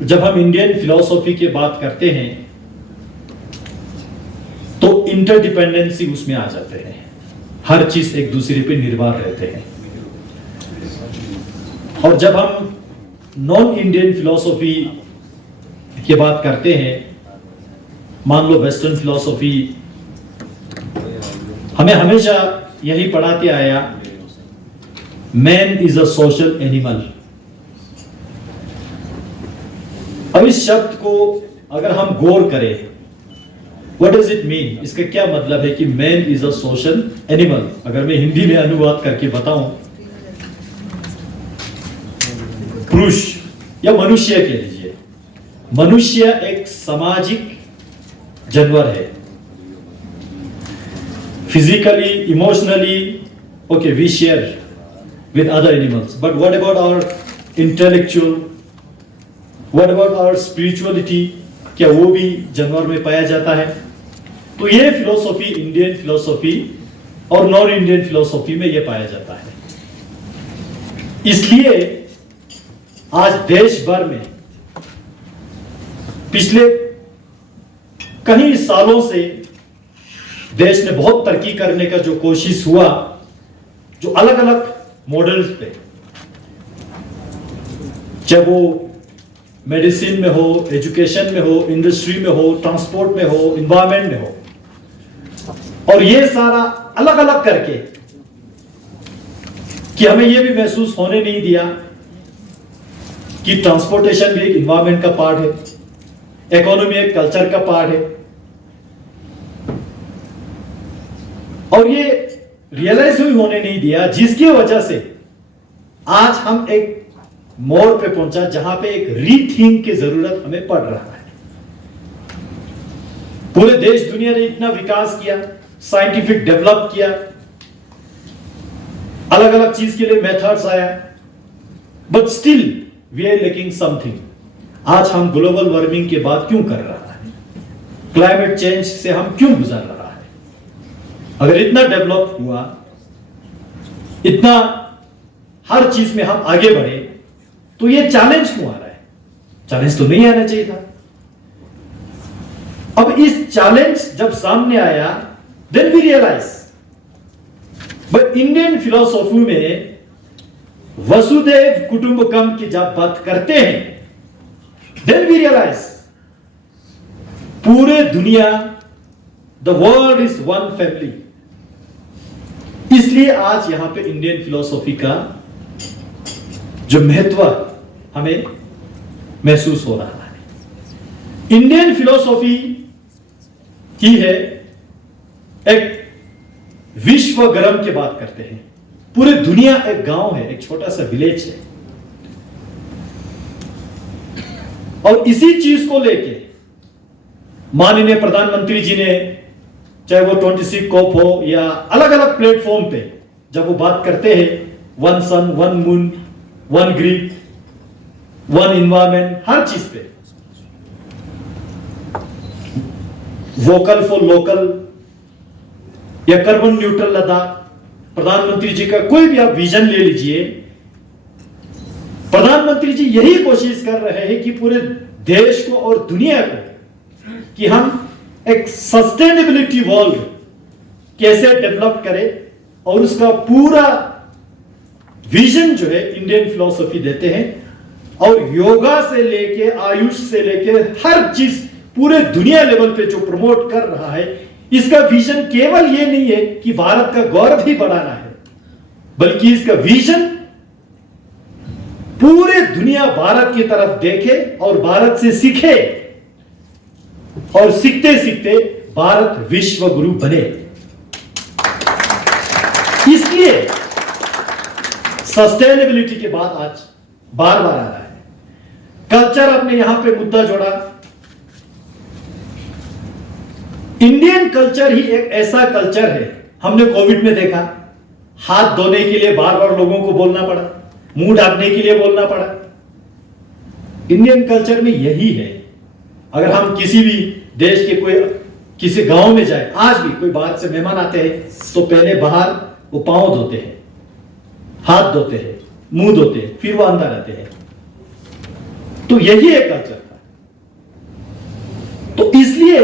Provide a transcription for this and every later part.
जब हम Indian philosophy की बात करते हैं तो इंटरडिपेंडेंसी उसमें आ जाते हैं। हर चीज एक दूसरे पे निर्भर रहते हैं। और जब हम नॉन इंडियन फिलॉसफी की बात करते हैं, मान लो वेस्टर्न फिलॉसफी हमें हमेशा यही पढ़ाते आया, man is a social animal. अब इस शब्द को अगर हम गौर करें, व्हाट डज इट मीन, इसका क्या मतलब है कि man is a social animal. अगर मैं हिंदी में अनुवाद करके बताऊं, पुरुष या मनुष्य कह लीजिए, मनुष्य एक सामाजिक जानवर है। Physically, emotionally, okay, we share with other animals, but what about our intellectual, what about our spirituality, क्या वो भी जानवर में पाया जाता है? तो ये फिलोसॉफी, इंडियन फिलोसॉफी और नॉन इंडियन फिलोसॉफी में ये पाया जाता है। इसलिए आज देश भर में पिछले कई सालों से देश ने बहुत तरक्की करने का जो कोशिश हुआ, जो अलग अलग मॉडल्स पे, चाहे वो मेडिसिन में हो, एजुकेशन में हो, इंडस्ट्री में हो, ट्रांसपोर्ट में हो, इन्वायरमेंट में हो, और ये सारा अलग अलग करके कि हमें ये भी महसूस होने नहीं दिया कि ट्रांसपोर्टेशन भी एक इन्वायरमेंट का पार्ट है, इकोनॉमी एक कल्चर का पार्ट है। और ये रियलाइज भी होने नहीं दिया, जिसकी वजह से आज हम एक मोड़ पे पहुंचा जहां पे एक रीथिंक की जरूरत हमें पड़ रहा है। पूरे देश दुनिया ने इतना विकास किया, साइंटिफिक डेवलप किया, अलग अलग चीज के लिए मेथड्स आया, but still we are lacking something. आज हम ग्लोबल वार्मिंग के बाद क्यों कर रहा है, क्लाइमेट चेंज से हम क्यों गुजर रहा है? अगर इतना डेवलप हुआ, इतना हर चीज में हम आगे बढ़े, तो ये चैलेंज क्यों आ रहा है? चैलेंज तो नहीं आना चाहिए था। अब इस चैलेंज जब सामने आया, then we realise, but Indian philosophy में वसुधैव कुटुंबकम की जब बात करते हैं, देन वी रियलाइज पूरे दुनिया, the world is one family. इसलिए आज यहां पे इंडियन फिलॉसफी का जो महत्व हमें महसूस हो रहा है। इंडियन फिलॉसफी ही है एक विश्वगर्म की बात करते हैं। पूरी दुनिया एक गांव है, एक छोटा सा विलेज है, और इसी चीज को लेके माननीय प्रधानमंत्री जी ने, चाहे वो 26 कॉप हो या अलग अलग प्लेटफॉर्म पे, जब वो बात करते हैं, one sun, one moon, one grid, one environment, हर चीज पे वोकल फॉर लोकल या कार्बन न्यूट्रल लद्दाख, प्रधानमंत्री जी का कोई भी आप विजन ले लीजिए, प्रधानमंत्री जी यही कोशिश कर रहे हैं कि पूरे देश को और दुनिया को कि हम एक सस्टेनेबिलिटी वर्ल्ड कैसे डेवलप करें, और उसका पूरा विजन जो है इंडियन फिलॉसफी देते हैं। और योगा से लेके, आयुष से लेके हर चीज पूरे दुनिया लेवल पे जो प्रमोट कर रहा है, इसका विजन केवल ये नहीं है कि भारत का गौरव ही बढ़ाना है, बल्कि इसका विजन पूरे दुनिया भारत की तरफ देखे और भारत से सीखे, और सीखते सीखते भारत विश्व गुरु बने। इसलिए सस्टेनेबिलिटी के बाद आज बार बार आ रहा है। कल्चर आपने यहां पे मुद्दा जोड़ा। इंडियन कल्चर ही एक ऐसा कल्चर है, हमने कोविड में देखा, हाथ धोने के लिए बार बार लोगों को बोलना पड़ा, मुंह ढकने के लिए बोलना पड़ा। इंडियन कल्चर में यही है। अगर हम किसी भी देश के कोई किसी गांव में जाए, आज भी कोई बाहर से मेहमान आते हैं तो पहले बाहर वो पांव धोते हैं, हाथ धोते हैं, मुंह धोते हैं, फिर वो अंदर आते हैं। तो यही एक कल्चर था। तो इसलिए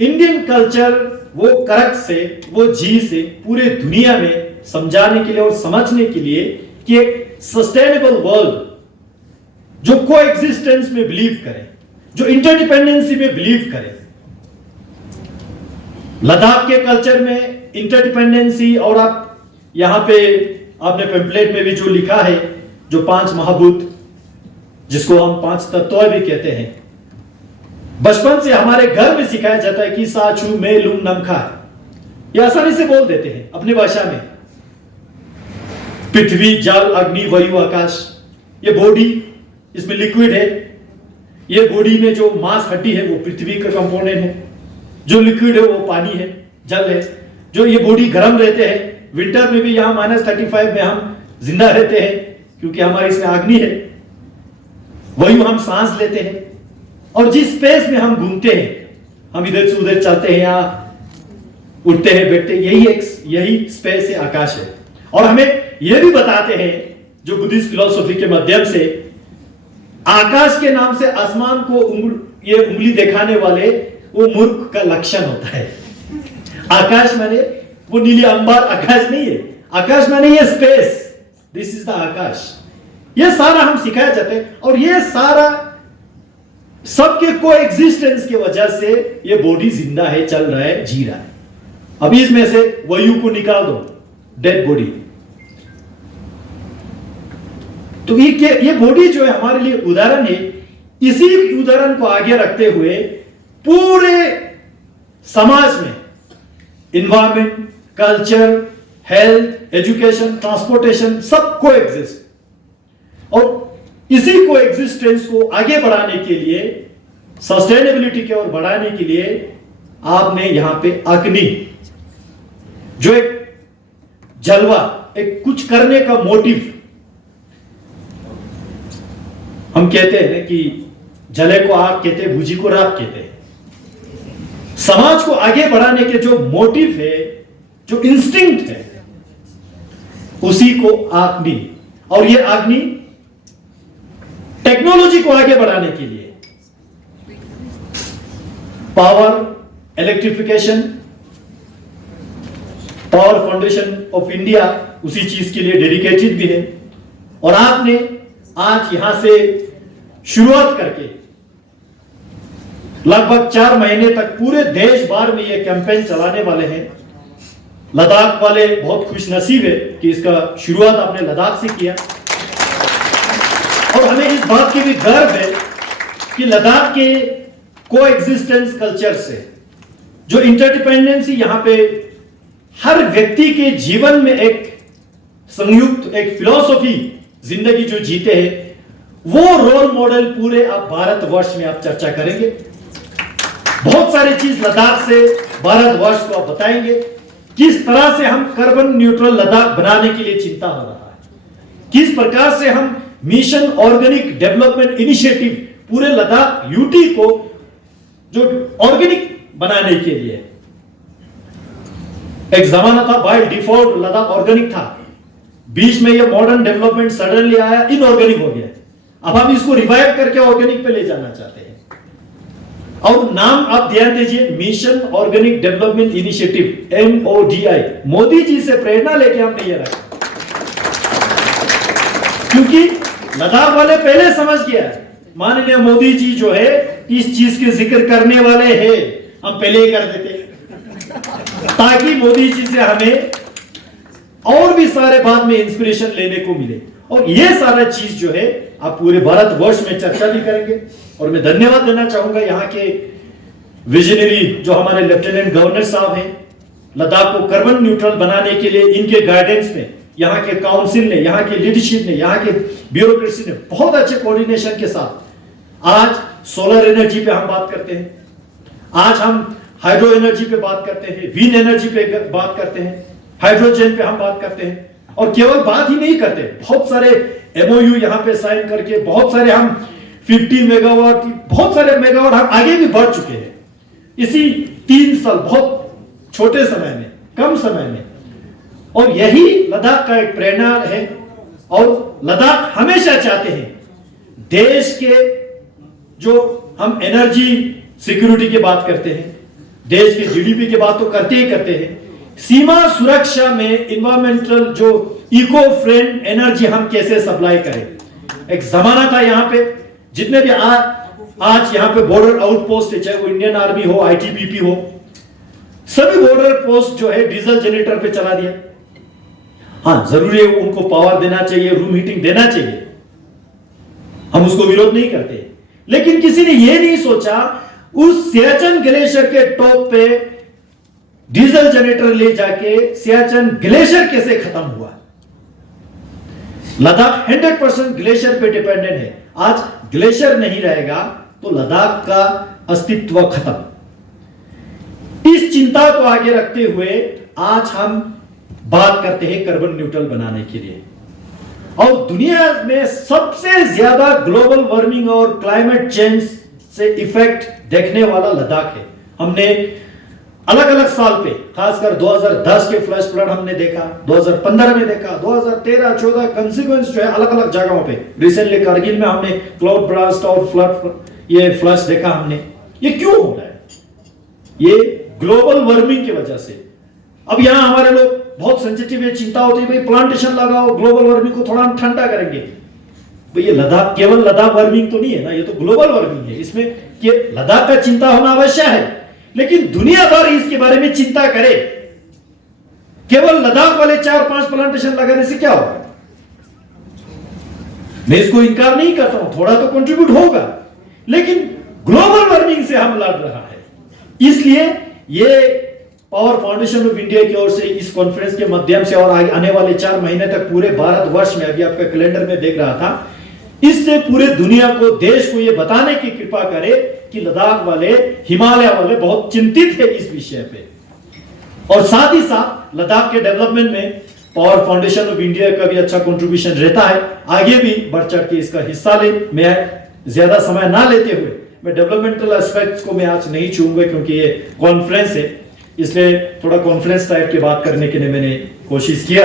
इंडियन कल्चर वो करक से, वो जी से पूरे दुनिया में समझाने के लिए और समझने के लिए कि एक सस्टेनेबल वर्ल्ड जो को एग्जिस्टेंस में बिलीव करे, जो इंटरडिपेंडेंसी में बिलीव करे। लद्दाख के कल्चर में इंटरडिपेंडेंसी, और आप यहां पे आपने पेम्पलेट में भी जो लिखा है, जो 5 महाभूत, जिसको हम 5 तत्व भी कहते हैं, बचपन से हमारे घर में सिखाया जाता है कि साचू में लुम नमखा, ये आसानी से बोल देते हैं अपनी भाषा में। पृथ्वी, जल, अग्नि, वायु, आकाश, ये बॉडी, इसमें लिक्विड है। ये बॉडी में जो मांस हड्डी है वो पृथ्वी का कंपोनेंट है, जो लिक्विड है वो पानी है, जल है। जो ये बॉडी गर्म रहते हैं, विंटर में भी यहां -35 में हम जिंदा रहते हैं क्योंकि हमारी इसमें अग्नि है। वायु हम सांस लेते हैं, और जिस स्पेस में हम घूमते हैं, हम इधर से उधर चलते हैं या उठते हैं, बैठते हैं, यही स्पेस है, आकाश है। और हमें यह भी बताते हैं जो बुद्धिस्ट फिलॉसफी के माध्यम से, आकाश के नाम से आसमान को ये उंगली दिखाने वाले वो मूर्ख का लक्षण होता है। आकाश माने वो नीली अंबर आकाश नहीं है, आकाश माने ये स्पेस, दिस इज द आकाश। ये सारा हम सिखाया जाते हैं, और ये सारा सबके को एग्जिस्टेंस की वजह से ये बॉडी जिंदा है, चल रहा है, जी रहा है। अभी इसमें से वायु को निकाल दो, डेड बॉडी। तो ये बॉडी जो है हमारे लिए उदाहरण है। इसी उदाहरण को आगे रखते हुए पूरे समाज में environment, culture, health, education, transportation सब को एग्जिस्ट, और इसी को एग्जिस्टेंस को आगे बढ़ाने के लिए, सस्टेनेबिलिटी की ओर बढ़ाने के लिए आपने यहां पे अग्नि, जो एक जलवा, एक कुछ करने का मोटिव, हम कहते हैं कि जले को आग कहते हैं, भूजी को राख कहते हैं। समाज को आगे बढ़ाने के जो मोटिव है, जो इंस्टिंक्ट है, उसी को अग्नि, और ये अग्नि टेक्नोलॉजी को आगे बढ़ाने के लिए power, electrification, power foundation of India उसी चीज के लिए डेडिकेटेड भी है। और आपने आज यहां से शुरुआत करके लगभग 4 महीने तक पूरे देश भर में यह कैंपेन चलाने वाले हैं। लद्दाख वाले बहुत खुशनसीब है कि इसका शुरुआत आपने लद्दाख से किया, और हमें इस बात की भी गर्व है कि लद्दाख के को एग्जिस्टेंस कल्चर से, जो इंटरडिपेंडेंसी यहां पे हर व्यक्ति के जीवन में एक संयुक्त एक फिलॉसफी जिंदगी जो जीते हैं, वो रोल मॉडल पूरे आप भारतवर्ष में आप चर्चा करेंगे। बहुत सारी चीज लद्दाख से भारतवर्ष को आप बताएंगे, किस तरह से हम कार्बन न्यूट्रल लद्दाख बनाने के लिए चिंता हो रहा है, किस प्रकार से हम मिशन ऑर्गेनिक डेवलपमेंट इनिशिएटिव पूरे लद्दाख यूटी को जो ऑर्गेनिक बनाने के लिए, एक जमाना था बाय डिफॉल्ट लद्दाख ऑर्गेनिक था, बीच में ये मॉडर्न डेवलपमेंट सडनली आया, इनऑर्गेनिक हो गया। अब हम इसको रिवाइव करके ऑर्गेनिक पे ले जाना चाहते हैं, और नाम आप ध्यान दीजिए, mission organic development initiative, MODI। Modi ji से प्रेरणा लेके हमने ये रखा, क्योंकि लद्दाख वाले पहले समझ गया माननीय मोदी जी जो है इस चीज के जिक्र करने वाले हैं, हम पहले ही कर देते ताकि मोदी जी से हमें और भी सारे बाद में इंस्पिरेशन लेने को मिले। और ये सारा चीज जो है आप पूरे भारतवर्ष में चर्चा भी करेंगे। और मैं धन्यवाद देना चाहूंगा यहाँ के विजनरी जो हमारे लेफ्टिनेंट गवर्नर साहब हैं, लद्दाख को कार्बन न्यूट्रल बनाने के लिए इनके गाइडेंस में यहाँ के काउंसिल ने, यहाँ के लीडरशिप ने, यहाँ के ब्यूरोक्रेसी ने बहुत अच्छे कोऑर्डिनेशन के साथ आज सोलर एनर्जी पे हम बात करते हैं, आज हम हाइड्रो एनर्जी पे बात करते हैं, विंड एनर्जी पे बात करते हैं, हाइड्रोजन पे हम बात करते हैं। और केवल बात ही नहीं करते, बहुत सारे MOU यहाँ पे साइन करके बहुत सारे हम 50 मेगावाट, बहुत सारे मेगावाट हम आगे भी बढ़ चुके हैं इसी 3 साल, बहुत छोटे समय में, कम समय में। और यही लद्दाख का एक प्रेरणा है। और लद्दाख हमेशा चाहते हैं देश के जो हम एनर्जी सिक्योरिटी की बात करते हैं, देश के जीडीपी की बात तो करते ही करते हैं, सीमा सुरक्षा में इन्वायरमेंटल जो इको फ्रेंड एनर्जी हम कैसे सप्लाई करें। एक जमाना था यहां पे जितने भी आज यहां पे बॉर्डर आउटपोस्ट है, चाहे वो इंडियन आर्मी हो, आईटीबीपी हो, सभी बॉर्डर पोस्ट जो है डीजल जनरेटर पे चला दिया। हाँ, जरूरी है उनको पावर देना चाहिए, रूम हीटिंग देना चाहिए, हम उसको विरोध नहीं करते, लेकिन किसी ने यह नहीं सोचा उस सियाचिन ग्लेशियर के टॉप पे डीजल जनरेटर ले जाके सियाचिन ग्लेशियर कैसे खत्म हुआ। लद्दाख 100% ग्लेशियर पे डिपेंडेंट है। आज ग्लेशियर नहीं रहेगा तो लद्दाख का अस्तित्व खत्म। इस चिंता को आगे रखते हुए आज हम बात करते हैं कार्बन न्यूट्रल बनाने के लिए। और दुनिया में सबसे ज्यादा ग्लोबल वार्मिंग और क्लाइमेट चेंज से इफेक्ट देखने वाला लद्दाख है। हमने अलग अलग साल पे, खासकर 2010 के फ्लैश फ्लड हमने देखा, 2015 में देखा, 2013, 14 कंसिक्वेंस जो है अलग अलग जगहों पे। रिसेंटली कारगिल में हमने क्लाउड ब्लास्ट और ये फ्लश देखा हमने। ये क्यों हो रहा है? ये ग्लोबल वार्मिंग की वजह से। अब यहां हमारे लोग बहुत सेंसिटिव है, चिंता होती है, भाई प्लांटेशन लगाओ, ग्लोबल वार्मिंग को थोड़ा हम ठंडा करेंगे। भाई ये लद्दाख, केवल लद्दाख वार्मिंग तो नहीं है ना, ये तो ग्लोबल वार्मिंग है। इसमें लद्दाख का चिंता होना आवश्यक है, लेकिन दुनिया भर इसके बारे में चिंता करे। केवल लद्दाख वाले 4-5 प्लांटेशन लगाने से क्या होगा? मैं इसको इनकार नहीं करता हूं, थोड़ा तो कंट्रीब्यूट होगा, लेकिन ग्लोबल वार्मिंग से हम लड़ रहा है। इसलिए ये पावर फाउंडेशन ऑफ इंडिया की ओर से इस कॉन्फ्रेंस के माध्यम से और आने वाले 4 महीने तक पूरे भारतवर्ष में, अभी आपका कैलेंडर में देख रहा था, इससे पूरे दुनिया को, देश को यह बताने की कृपा करे कि लद्दाख वाले, हिमालय वाले बहुत चिंतित है इस विषय पे। और साथ ही साथ लद्दाख के डेवलपमेंट में पावर फाउंडेशन ऑफ इंडिया का भी अच्छा कंट्रीब्यूशन रहता है। आगे भी बढ़ चढ़ के इसका हिस्सा ले। मैं ज्यादा समय ना लेते हुए मैं डेवलपमेंटल एस्पेक्ट्स को मैं आज नहीं छूंगा, क्योंकि ये कॉन्फ्रेंस है, इसलिए थोड़ा कॉन्फ्रेंस टाइप की बात करने के लिए मैंने कोशिश किया।